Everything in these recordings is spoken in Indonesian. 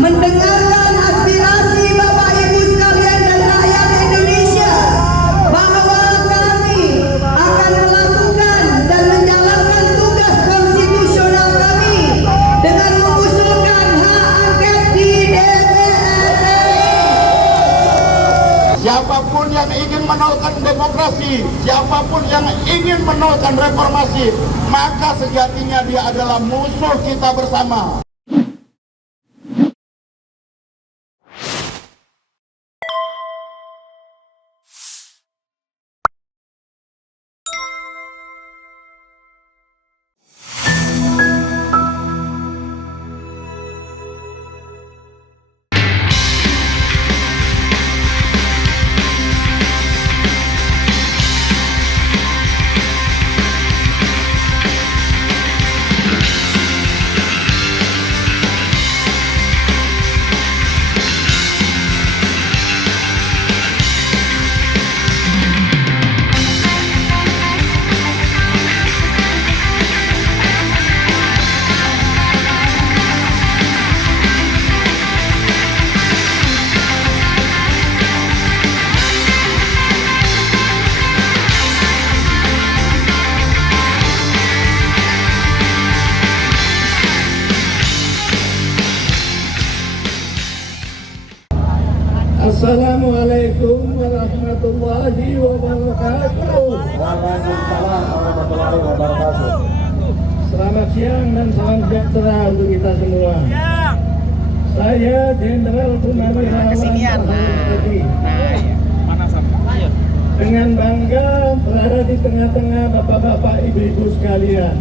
mendengarkan aspirasi Bapak Ibu sekalian dan rakyat Indonesia bahwa kami akan melakukan dan menjalankan tugas konstitusional kami dengan mengusulkan hak angket di DPR RI. Siapapun yang ingin menolkan demokrasi, siapapun yang ingin menolkan reformasi, maka sejatinya dia adalah musuh kita bersama. Assalamualaikum warahmatullahi wabarakatuh. Waalaikumsalam warahmatullahi wabarakatuh. Selamat siang dan salam sejahtera untuk kita semua. Saya Jenderal Purnawirawan Tni. Dengan bangga berada di tengah-tengah bapak-bapak, ibu-ibu sekalian.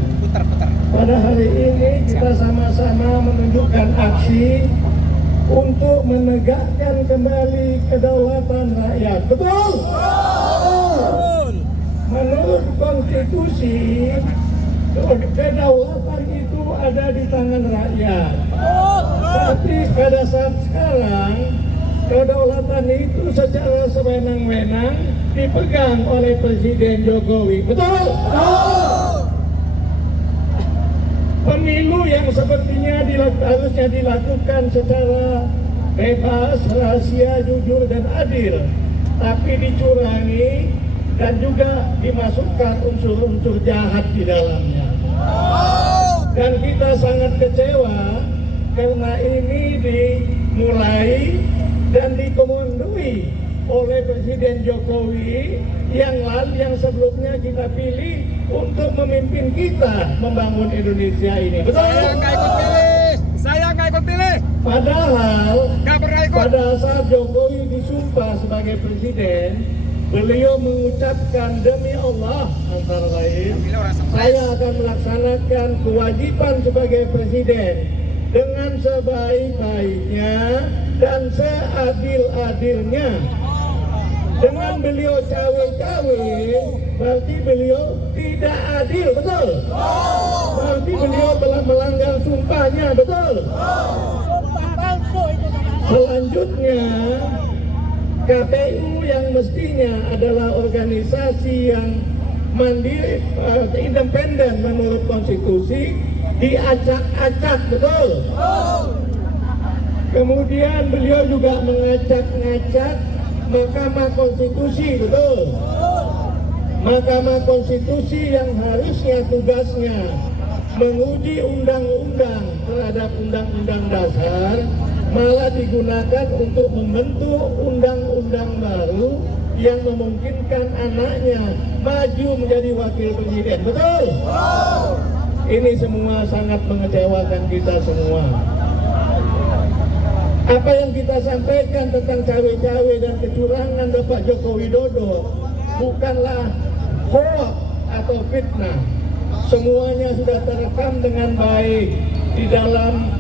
Pada hari ini kita sama-sama menunjukkan aksi untuk menegakkan kembali kedaulatan rakyat. Betul? Menurut konstitusi, kedaulatan itu ada di tangan rakyat. Tapi pada saat sekarang, kedaulatan itu secara sewenang-wenang dipegang oleh Presiden Jokowi. Betul? Pemilu yang sepertinya harusnya dilakukan secara bebas, rahasia, jujur, dan adil, tapi dicurangi dan juga dimasukkan unsur-unsur jahat di dalamnya. Dan kita sangat kecewa karena ini dimulai dan dikomandoi oleh Presiden Jokowi yang sebelumnya kita pilih untuk memimpin kita membangun Indonesia ini. Betul? Saya nggak ikut pilih. Padahal Nggak pernah ikut. pada saat Jokowi disumpah sebagai presiden, beliau mengucapkan, demi Allah antara lain, saya akan melaksanakan kewajiban sebagai presiden dengan sebaik-baiknya dan seadil-adilnya. Dengan beliau cawe-cawe, berarti beliau tidak adil, betul? Berarti beliau telah melanggar sumpahnya, betul? Selanjutnya, KPU yang mestinya adalah organisasi yang mandiri, independen menurut konstitusi, diacak-acak, betul? Kemudian beliau juga mengacak-ngacak Mahkamah Konstitusi, betul? Mahkamah Konstitusi yang harusnya tugasnya menguji undang-undang terhadap undang-undang dasar, malah digunakan untuk membentuk undang-undang baru yang memungkinkan anaknya maju menjadi wakil presiden, betul? Ini semua sangat mengecewakan kita semua. Apa yang kita sampaikan tentang cawe-cawe dan kecurangan Bapak Joko Widodo bukanlah hoax atau fitnah. Semuanya sudah terekam dengan baik di dalam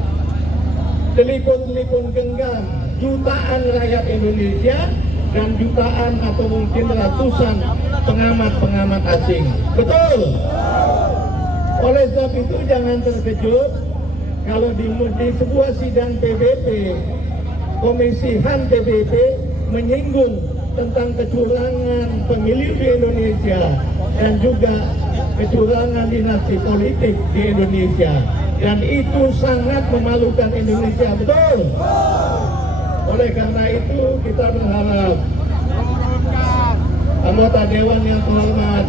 telepon-telepon genggam jutaan rakyat Indonesia dan jutaan atau mungkin ratusan pengamat-pengamat asing. Betul? Oleh sebab itu jangan terkejut kalau di sebuah sidang PBB, Komisi HAM PBB menyinggung tentang kecurangan pemilu di Indonesia dan juga kecurangan dinasti politik di Indonesia. dan itu sangat memalukan Indonesia, betul? Oleh karena itu kita berharap anggota Dewan yang terhormat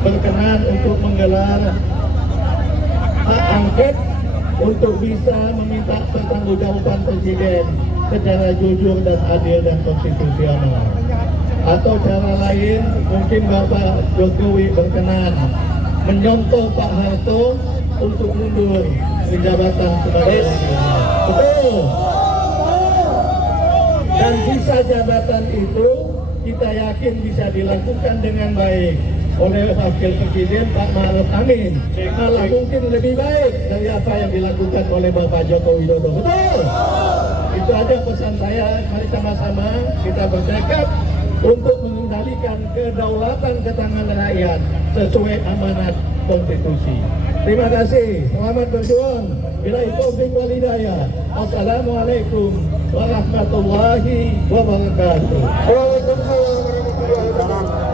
berkenan untuk menggelar hak angket untuk bisa meminta pertanggungjawaban Presiden secara jujur dan adil dan konstitusional. Atau cara lain, mungkin Bapak Jokowi berkenan menyontoh Pak Harto untuk mundur di jabatan sebagai presiden. Betul. Dan sisa jabatan itu kita yakin bisa dilakukan dengan baik oleh Wakil Presiden Pak Ma'ruf Amin. Malah mungkin lebih baik dari apa yang dilakukan oleh Bapak Joko Widodo. Betul. Itu aja pesan saya. Mari sama-sama kita bertekad untuk mengendalikan kedaulatan ke tangan rakyat sesuai amanat konstitusi. Terima kasih. Selamat berjuang. Billahi taufiq wal hidayah. Assalamualaikum warahmatullahi wabarakatuh. Waalaikumsalam warahmatullahi wabarakatuh.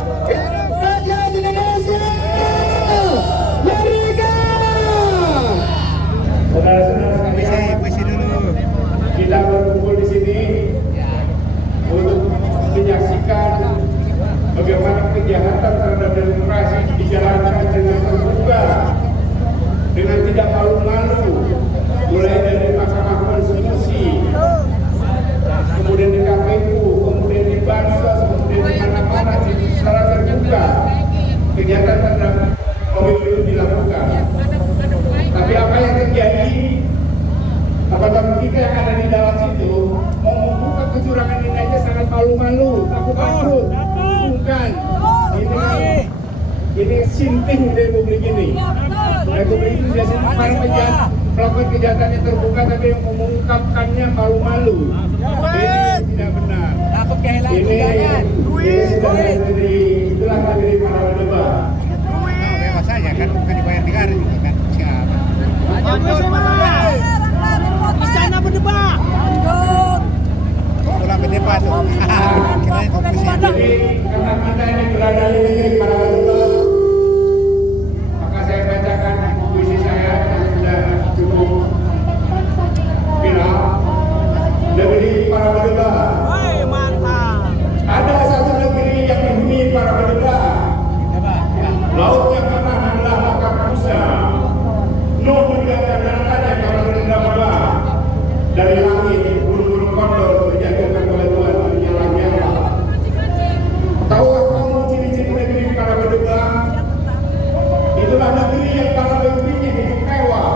Rakyat Indonesia merdeka! Saudara-saudara sekalian, kita berkumpul di sini untuk menyaksikan bagaimana kejahatan terhadap demokrasi dijalankan dengan terbuka, dengan tidak malu-malu, mulai dari Mahkamah Konstitusi, kemudian di KPU, kemudian di Bansos, kemudian di mana-mana secara terbuka kejahatan terhadap pemilu dilakukan. Tapi apa yang terjadi? Teman-teman kita yang ada di dalam situ mau membuka kecurangan ini aja sangat malu-malu, takut-takut. Bukan. Ini sinting Republik ini. Republik ini sudah sinting melakukan kejahatan yang terbuka, tapi yang mengungkapkannya malu-malu. Ini tidak benar. Ini sudah dari itulah negeri para debat. Bebas saja kan, bukan dibayar negara juga kan. Siapa? Di sana berdebat. Pulang berdebat tuh. Kirain fokusnya. Jadi karena kita ini berada di negeri para debat, maka saya bacakan puisi saya yang sudah cukup viral. Negeri para debat. Mantap. Ada satu negeri yang dihuni para debat. Lautnya pernah adalah makan Musa. Nuh meninggalkan darahnya kalau rendah bah. Dari langit burung-burung kondor berjatuhkan oleh Tuhan menyala-nyala. Tahukah kamu ciri-ciri negeri para debat? Itulah negeri yang para pemimpinnya hidup mewah,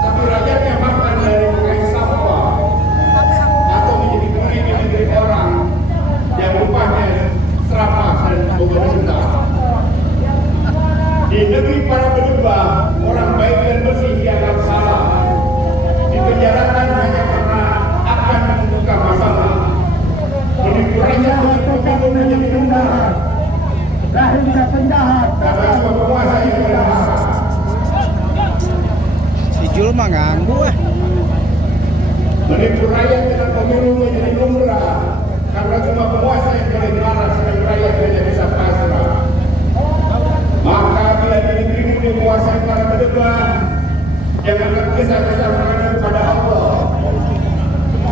tapi rakyatnya makan dari mengai sampah atau menjadi kuli di negeri orang yang rupanya seramah dan boboh rendah. Di negeri para berdebat, orang baik dan bersih dianggap salah. Dipenjarakan hanya karena akan membuka masalah. Menipurannya pemilu menjadi rendah. Lahirnya penjahat karena cuma penguasa yang berhak. Si Jul mah ganggu ah. Menipu rakyat dengan pemilu menjadi lumrah karena cuma penguasa yang boleh marah sedang rakyat hanya bisa pasrah. Maka bila di negerimu dikuasai para berdebat, jangan tergesa-gesa menghadap pada Allah.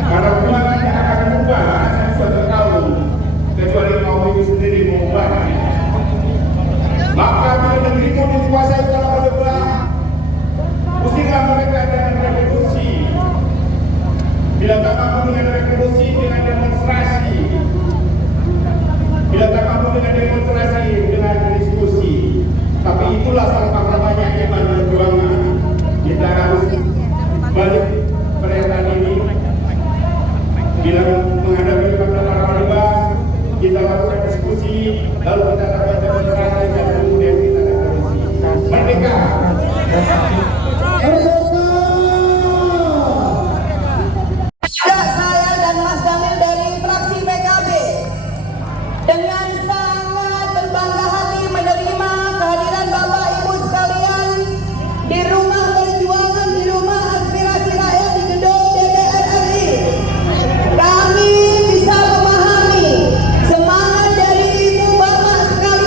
Karena Tuhan akan mengubah asal suatu kaum, kecuali kaum itu sendiri mengubahnya. Maka bila negerimu dikuasai para berdebat, usirlah mereka dengan revolusi. Bila tak mampu dengan revolusi, dengan demonstrasi. Bila tak mampu dengan demonstrasi, dengan diskusi. Tapi itulah sampah-sampahnya iman perjuangan. Kita harus balik pernyataan ini. Bila menghadapi para debat, kita lakukan diskusi, lalu kita lakukan demonstrasi, dan kemudian kita revolusi. Merdeka! Saya dan Mas Damil dari fraksi PKB dengan sangat berbangga hati menerima kehadiran Bapak Ibu sekalian di rumah perjuangan, di rumah aspirasi rakyat di gedung DPR RI. Kami bisa memahami semangat dari Ibu Bapak sekalian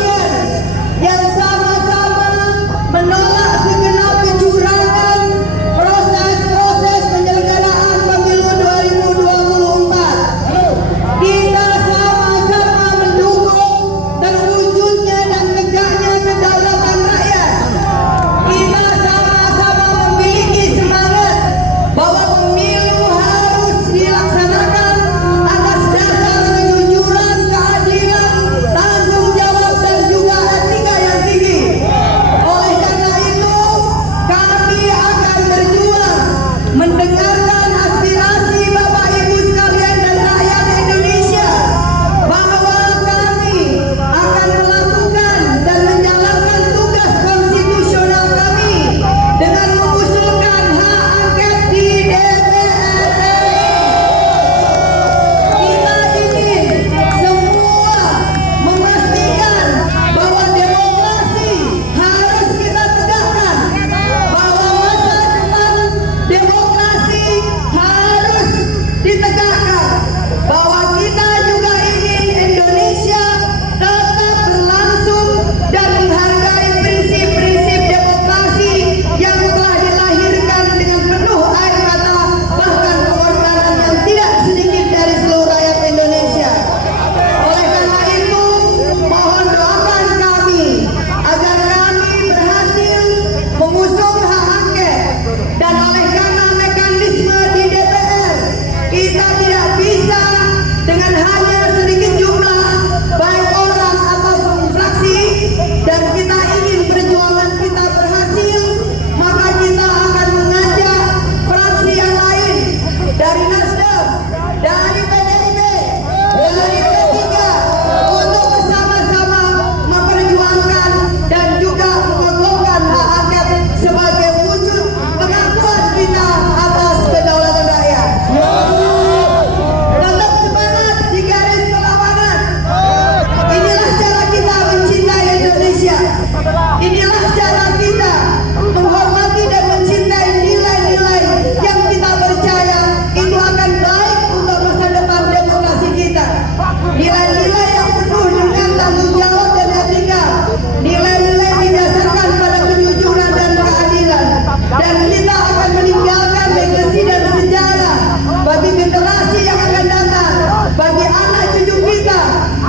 dari PDIP, dari P3 untuk bersama-sama memperjuangkan dan juga menggolkan hak angket sebagai wujud pengakuan kita atas kedaulatan rakyat. Tetap semangat di garis perlawanan. Inilah cara kita mencintai Indonesia. Inilah cara kita menghormati dan mencintai nilai-nilai yang kita percaya itu akan baik untuk masa depan demokrasi kita. Nilai-nilai yang penuh dengan tanggung jawab dan etika. Nilai-nilai didasarkan pada kejujuran dan keadilan. Dan kita akan meninggalkan legasi dan sejarah bagi generasi yang akan datang, bagi anak cucu kita,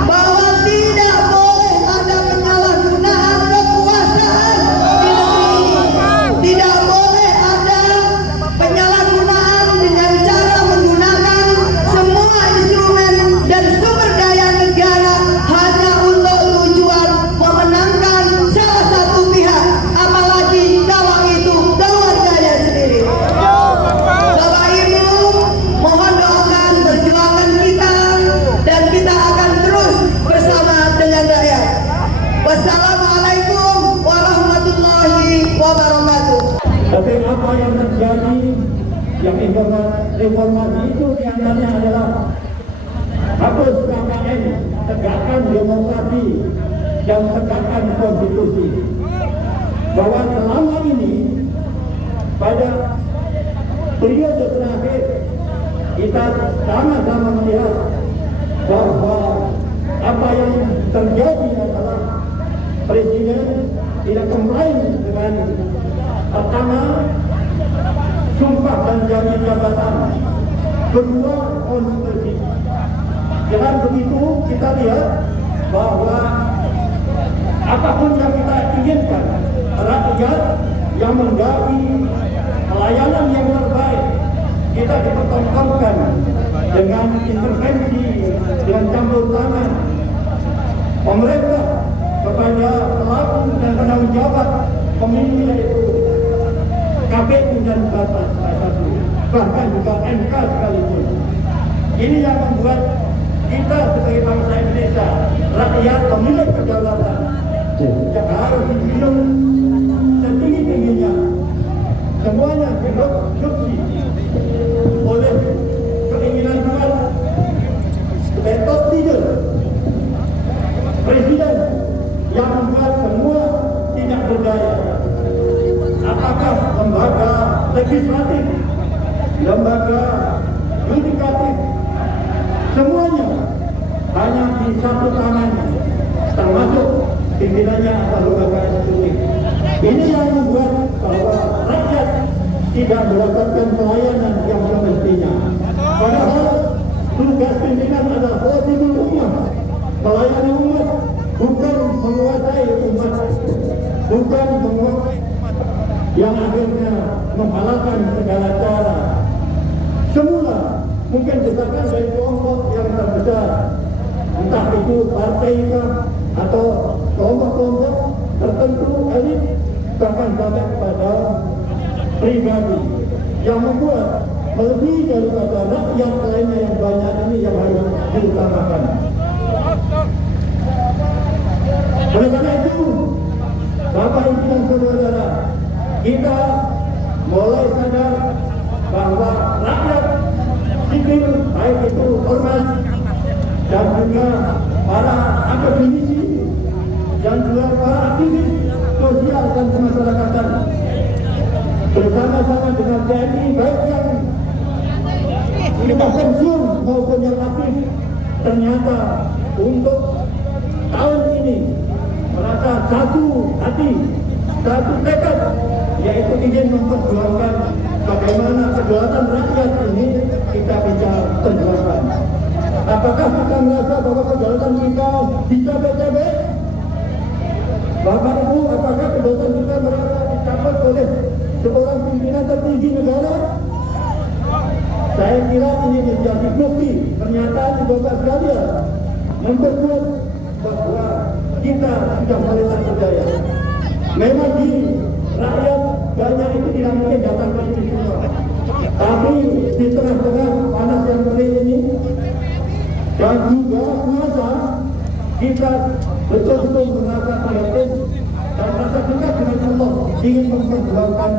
bahwa tidak boleh ada penyalahgunaan kekuasaan di negeri ini. Tidak boleh ada penyalahgunaan dengan cara menggunakan semua instrumen dan sumber daya negara hanya untuk tujuan memenangkan salah satu pihak, apalagi kalau itu keluarganya sendiri. Bapak Ibu, mohon doakan perjuangan kita dan kita akan terus bersama dengan rakyat. Wassalamualaikum warahmatullahi wabarakatuh. Tapi apa yang terjadi, yang informasi itu diantaranya adalah hapus KKN, tegakkan demokrasi, dan tegakkan konstitusi. Bahwa selama ini pada periode terakhir kita sama-sama melihat bahwa apa yang terjadi adalah Presiden tidak komplain dengan pertama sumpah dan janji jabatan, kedua konstitusi. Dengan begitu kita lihat bahwa apapun yang kita inginkan, rakyat yang menggawi pelayanan yang terbaik, kita dipertontonkan dengan intervensi, dengan campur tangan pemerintah kepada pelaku dan penanggung jawab pemilu, yaitu KPU dan batas satu, bahkan juga MK sekalipun. Ini yang membuat kita sebagai bangsa Indonesia, rakyat pemilik kedaulatan, yang harus dijunjung setinggi-tingginya. Semuanya diadopsi oleh keinginan kuat top leader Presiden yang membuat semua tidak berdaya. Apakah lembaga legislatif, lembaga yudikatif, semuanya hanya di satu tangan, termasuk pimpinannya atau lembaga eksekutif. Ini yang membuat bahwa rakyat tidak mendapatkan pelayanan yang semestinya. Padahal tugas pimpinan adalah wajibil umat, melayani umat, bukan menguasai umat, bukan menguasai yang akhirnya menghalalkan segala cara. Semula mungkin desakan dari kelompok yang terbesar, entah itu partai atau kelompok-kelompok tertentu elit, bahkan sampai kepada pribadi yang membuat melebihi daripada rakyat lainnya yang banyak ini yang harus diutamakan. Oleh karena itu, Bapak Ibu dan Saudara, kita mulai sadar bahwa rakyat sipil, baik itu ormas dan juga para akademisi dan juga para aktivis sosial dan kemasyarakatan, bersama-sama dengan TNI, baik yang sudah pensiun maupun yang aktif, ternyata untuk tahun ini merasa satu hati, satu tekad, yaitu ingin memperjuangkan bagaimana kedaulatan rakyat ini kita bisa perjuangkan. Apakah kita merasa bahwa kedaulatan kita dicabek-cabek? Bapak Ibu, apakah kedaulatan kita merasa dicapai oleh seorang pimpinan tertinggi negara? Saya kira ini menjadi bukti pernyataan di Bapak sekalian memperkuat bahwa kita sudah mulai terpercaya. Memang di rakyat banyak itu tidak mungkin datang ke sini semua. Tapi di tengah-tengah panas yang kering ini, kita betul-betul merasa prihatin dan rasa dekat dengan Allah ingin memperjuangkan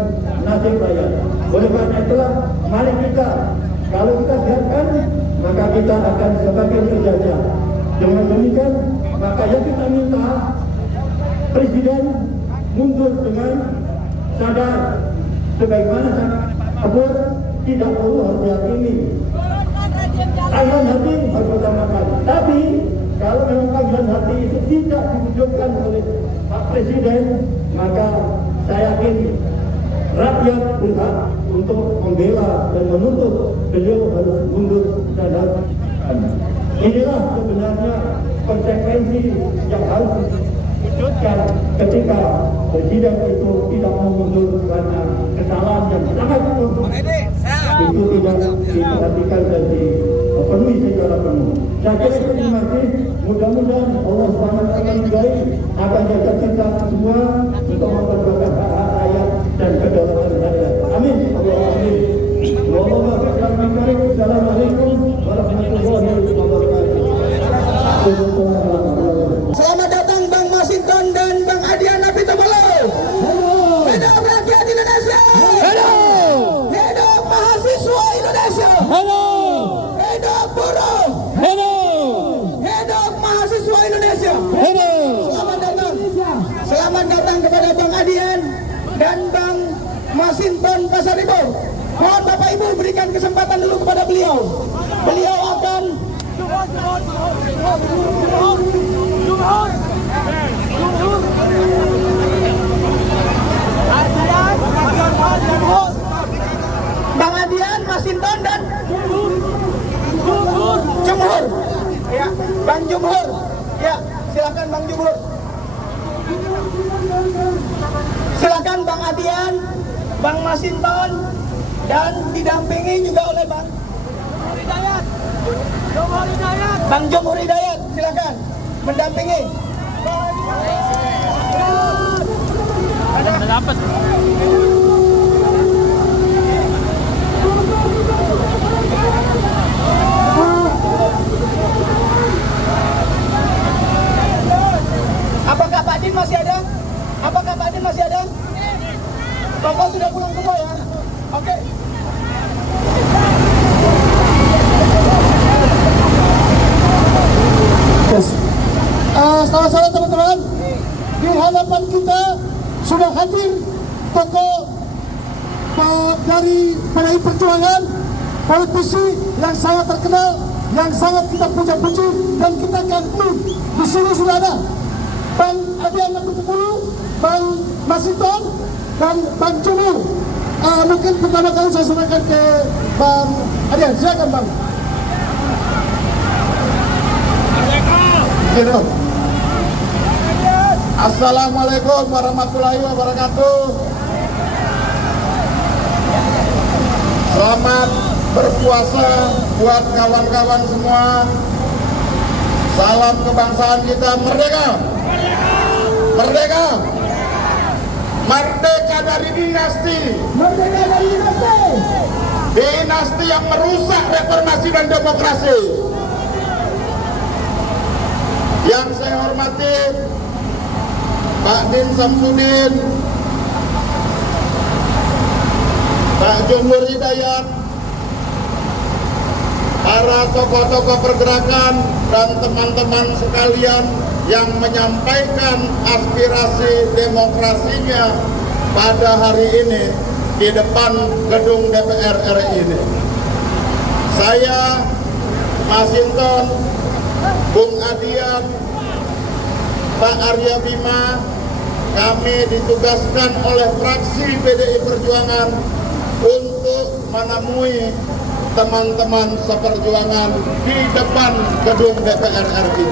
nasib rakyat. Oleh karena itulah, mari kita, kalau kita biarkan, maka kita akan semakin terjajah. Dengan demikian, makanya kita minta Presiden mundur dengan sadar, sebagaimana kabur tidak perlu harus dihakimi. Panggilan hati harus utamakan. Tapi kalau memang panggilan hati itu tidak diwujudkan oleh Pak Presiden, maka saya yakin rakyat berhak untuk membela dan menuntut beliau harus mundur dan harus. Inilah sebenarnya konsekuensi yang harus diwujudkan ketika Presiden itu tidak mau mundur karena kesalahan yang sangat buruk itu tidak diperhatikan dan dipenuhi secara penuh. Saya kira terima kasih. Mudah-mudahan Allah SWT akan jaga kita semua untuk memperjuangkan hak-hak rakyat dan kedaulatan rakyat. Amin. Assalamualaikum warahmatullahi wabarakatuh. Selamat datang Bang Masinton dan Bang Adian Apitapalo. Hidup rakyat Indonesia. Hidup mahasiswa Indonesia. Hidup buruh. Hidup mahasiswa Indonesia. Selamat datang kepada Bang Adian dan Bang Masinton Pasaribo. Mohon Bapak Ibu berikan kesempatan dulu kepada beliau. Beliau akan Bang Adian, Masinton dan Jumhur. Ya, Bang Jumhur. Ya, silakan Bang Jumhur. Silakan Bang Adian, Bang Masinton, dan didampingi juga oleh Bang Bang Jumhur Hidayat, silakan mendampingi. Dapat. Apakah Pak Din masih ada? Apakah Pak Din masih ada? Bapak sudah pulang semua ya? Oke. Selamat sore teman-teman. Di hadapan kita sudah hadir tokoh dari PDI Perjuangan, politisi yang sangat terkenal, yang sangat kita puja-puji dan kita kagumi. Di sini sudah ada Bang Adian Apitapalo, Bang Masinton, dan Bang Jumhur. Mungkin pertama kali saya serahkan ke Bang Adian. Silakan Bang. Assalamualaikum warahmatullahi wabarakatuh. Selamat berpuasa buat kawan-kawan semua. Salam kebangsaan kita, merdeka. Merdeka. Merdeka dari dinasti. Merdeka dari dinasti. Dinasti yang merusak reformasi dan demokrasi. Yang saya hormati Pak Din Samsudin, Pak Jumhur Hidayat, para tokoh-tokoh pergerakan dan teman-teman sekalian yang menyampaikan aspirasi demokrasinya pada hari ini di depan gedung DPR RI ini. Saya, Masinton, Bung Adian, Pak Arya Bima, kami ditugaskan oleh fraksi PDI Perjuangan untuk menemui teman-teman seperjuangan di depan gedung DPR RI.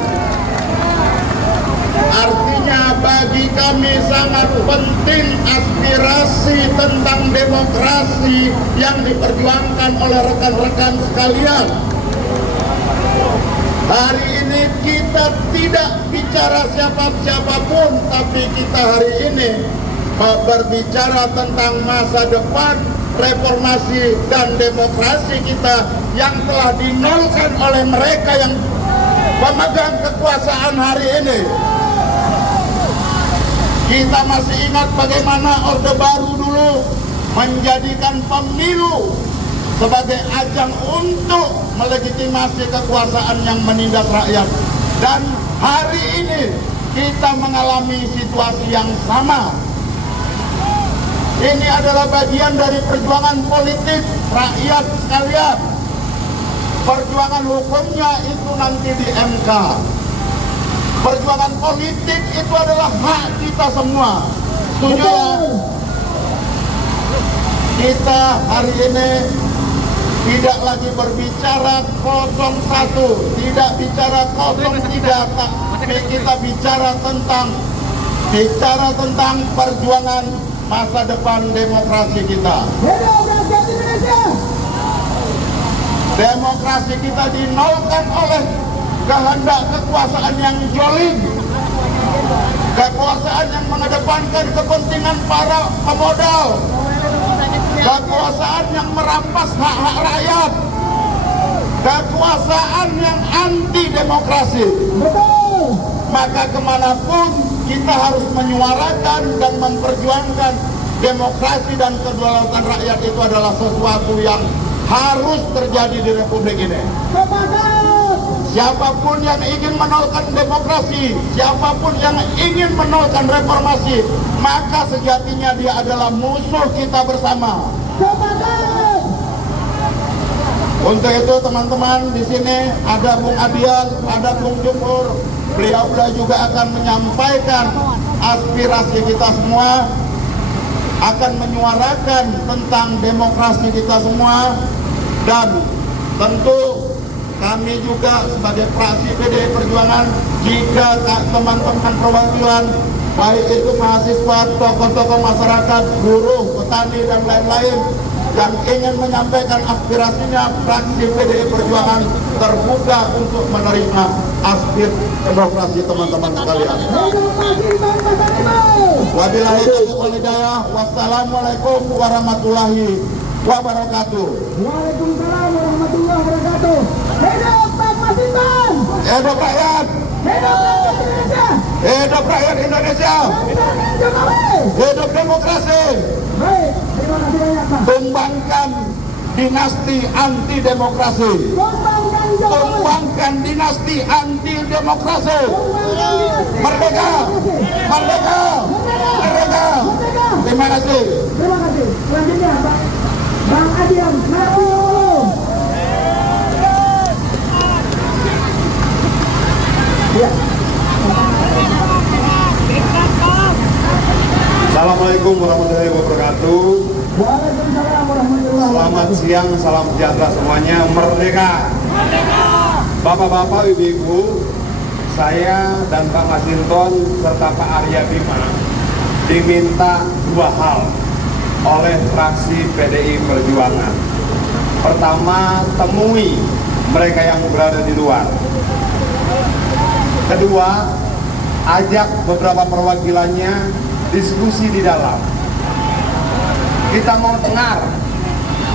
Artinya bagi kami sangat penting aspirasi tentang demokrasi yang diperjuangkan oleh rekan-rekan sekalian. Hari ini kita tidak bicara siapapun, tapi kita hari ini berbicara tentang masa depan reformasi dan demokrasi kita yang telah dinolkan oleh mereka yang pemegang kekuasaan hari ini. Kita masih ingat bagaimana Orde Baru dulu menjadikan pemilu sebagai ajang untuk melegitimasi kekuasaan yang menindas rakyat. Dan hari ini kita mengalami situasi yang sama. Ini adalah bagian dari perjuangan politik rakyat sekalian. Perjuangan hukumnya itu nanti di MK. Perjuangan politik itu adalah hak kita semua. Setuju ya? Kita hari ini tidak lagi berbicara 01, tidak bicara 03, tapi kita bicara tentang perjuangan masa depan demokrasi kita. Demokrasi kita dinolkan oleh kehendak kekuasaan yang jolim, kekuasaan yang mengedepankan kepentingan para pemodal, kekuasaan yang merampas hak-hak rakyat, kekuasaan yang anti demokrasi. Maka kemanapun kita harus menyuarakan dan memperjuangkan demokrasi dan kedaulatan rakyat itu adalah sesuatu yang harus terjadi di Republik ini. Siapapun yang ingin menolkan demokrasi, siapapun yang ingin menolkan reformasi, maka sejatinya dia adalah musuh kita bersama. Untuk itu teman-teman, di sini ada Bung Adian, ada Bung Jumur. Beliau juga akan menyampaikan aspirasi kita semua, akan menyuarakan tentang demokrasi kita semua, dan tentu kami juga sebagai fraksi PDI Perjuangan, jika teman-teman perwakilan baik itu mahasiswa, tokoh-tokoh masyarakat, buruh, petani dan lain-lain yang ingin menyampaikan aspirasinya, fraksi PDI Perjuangan terbuka untuk menerima aspirasi demokrasi teman-teman sekalian. Wabillahi taufiq wal hidayah. Wassalamualaikum warahmatullahi wabarakatuh. Waalaikumsalam warahmatullahi wabarakatuh. Hidup Pak Masinton. Hidup rakyat. Hidup rakyat Indonesia. Hidup rakyat Indonesia. Hidup demokrasi. Baik, terima kasih banyak Pak. Tumbangkan dinasti anti demokrasi. Tumbangkan Jokowi. Tumbangkan dinasti anti demokrasi. Tumbangkan dinasti. Merdeka. Merdeka. Merdeka. Terima kasih. Terima kasih. Selanjutnya Pak Bang Adian Nabiululum. Ya. Assalamualaikum warahmatullahi wabarakatuh. Waalaikumsalam warahmatullahi Selamat wabarakatuh. siang, salam sejahtera semuanya. Merdeka. Bapak-bapak, ibu-ibu, saya dan Pak Masinton serta Pak Arya Bima diminta dua hal oleh fraksi PDI Perjuangan. Pertama, temui mereka yang berada di luar. Kedua, ajak beberapa perwakilannya diskusi di dalam. Kita mau dengar,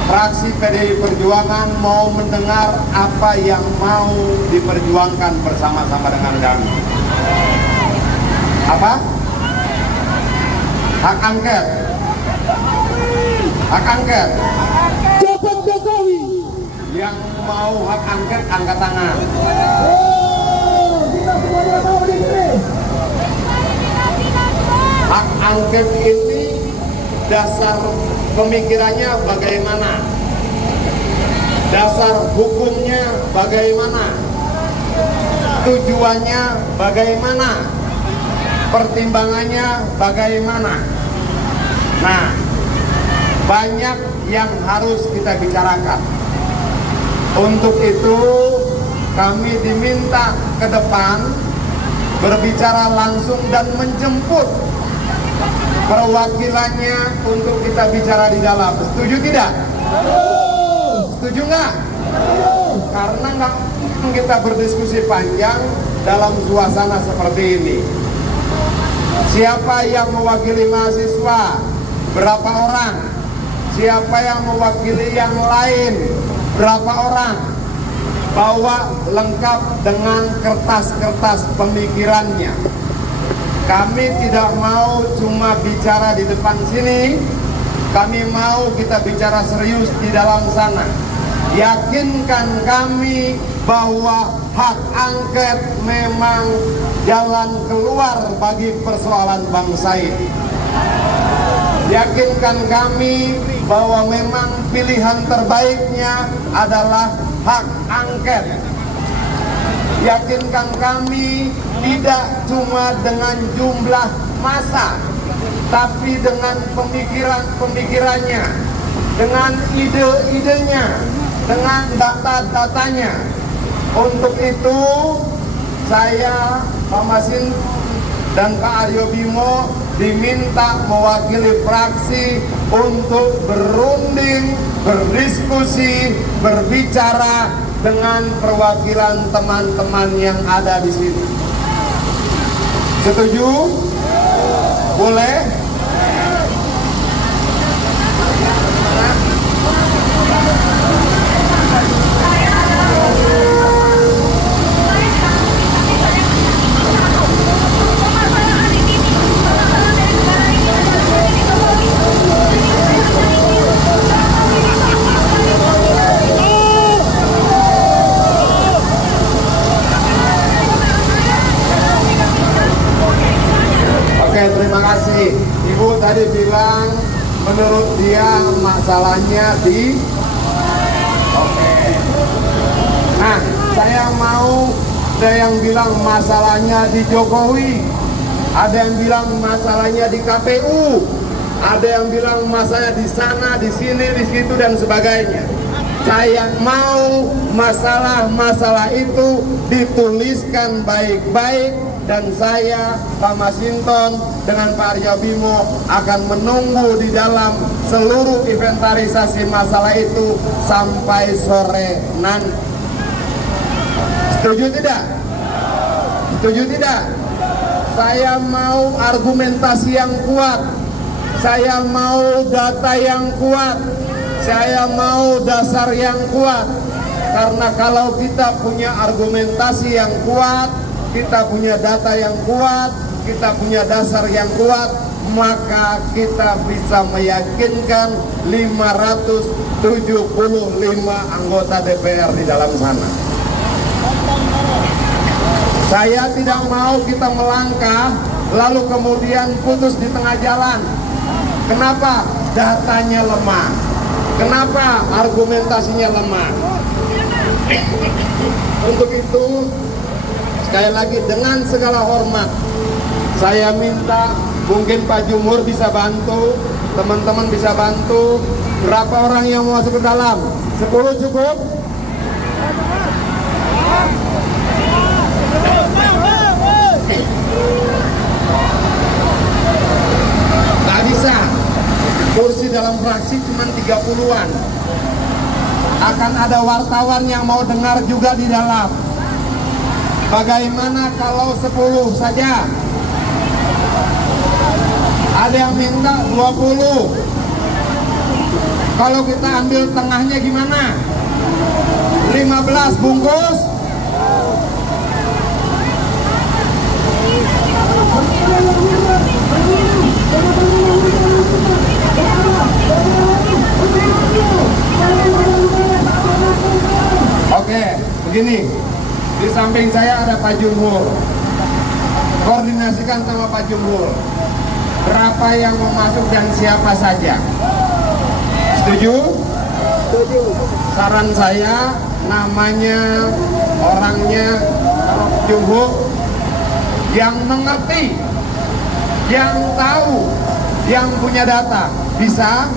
fraksi PDI Perjuangan mau mendengar apa yang mau diperjuangkan bersama-sama dengan kami. Apa? Hak angket. Hak angket. Cepat Jokowi. Yang mau hak angket angkat tangan. Oh, kita semuanya mau di sini. Hak angket ini dasar pemikirannya bagaimana? Dasar hukumnya bagaimana? Tujuannya bagaimana? Pertimbangannya bagaimana? Nah, banyak yang harus kita bicarakan. Untuk itu kami diminta ke depan berbicara langsung dan menjemput perwakilannya untuk kita bicara di dalam. Setuju tidak? Setuju nggak? Karena nggak mungkin kita berdiskusi panjang dalam suasana seperti ini. Siapa yang mewakili mahasiswa? Berapa orang? Siapa yang mewakili yang lain? Berapa orang? bawa lengkap dengan kertas-kertas pemikirannya. Kami tidak mau cuma bicara di depan sini, kami mau kita bicara serius di dalam sana. Yakinkan kami bahwa hak angket memang jalan keluar bagi persoalan bangsa ini. Yakinkan kami bahwa memang pilihan terbaiknya adalah hak angket. Yakinkan kami tidak cuma dengan jumlah massa, tapi dengan pemikirannya, dengan ide-idenya, dengan data-datanya. Untuk itu saya, Pak Masin dan Pak Aryo Bimo diminta mewakili fraksi untuk berunding, berdiskusi, berbicara dengan perwakilan teman-teman yang ada di sini. Setuju? Boleh? Terima kasih. Ibu tadi bilang menurut dia masalahnya di Nah, saya mau, ada yang bilang masalahnya di Jokowi, ada yang bilang masalahnya di KPU, ada yang bilang masalahnya di sana, di sini, di situ dan sebagainya. Saya mau masalah-masalah itu dituliskan baik-baik. Dan saya, Pak Masinton, dengan Pak Aryo Bimo akan menunggu di dalam seluruh inventarisasi masalah itu sampai sore nanti. Setuju tidak? Setuju tidak? Saya mau argumentasi yang kuat, saya mau data yang kuat, saya mau dasar yang kuat. Karena kalau kita punya argumentasi yang kuat, kita punya data yang kuat, kita punya dasar yang kuat, maka kita bisa meyakinkan 575 anggota DPR di dalam sana. Saya tidak mau kita melangkah lalu kemudian putus di tengah jalan. Kenapa? Datanya lemah. Kenapa? Argumentasinya lemah. Untuk itu, sekali lagi dengan segala hormat, saya minta mungkin Pak Jumhur bisa bantu, teman-teman bisa bantu. Berapa orang yang mau masuk ke dalam? 10 cukup? Nggak bisa. Kursi dalam fraksi cuma 30-an. Akan ada wartawan yang mau dengar juga di dalam. Bagaimana kalau 10 saja? Ada yang minta 20. Kalau kita ambil tengahnya gimana? 15 bungkus? Oke, begini. Di samping saya ada Pak Jumhur. Koordinasikan sama Pak Jumhur. Berapa yang mau masuk dan siapa saja. Setuju? Setuju. Saran saya, namanya, orangnya, Jumhur, yang mengerti, yang tahu, yang punya data. Bisa?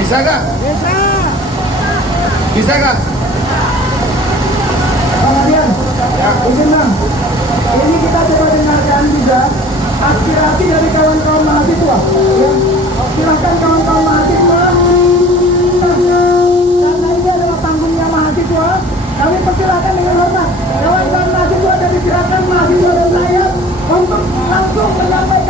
Bisa gak? Bisa. Bisa gak? Kemudian, ini kita coba dengarkan juga aspirasi dari kawan-kawan mahasiswa. Ya, silahkan kawan-kawan mahasiswa. Karena ini adalah panggungnya mahasiswa, kami persilakan dengan hormat. Kawan-kawan mahasiswa dan disilakan mahasiswa dan saya untuk langsung menyampaikan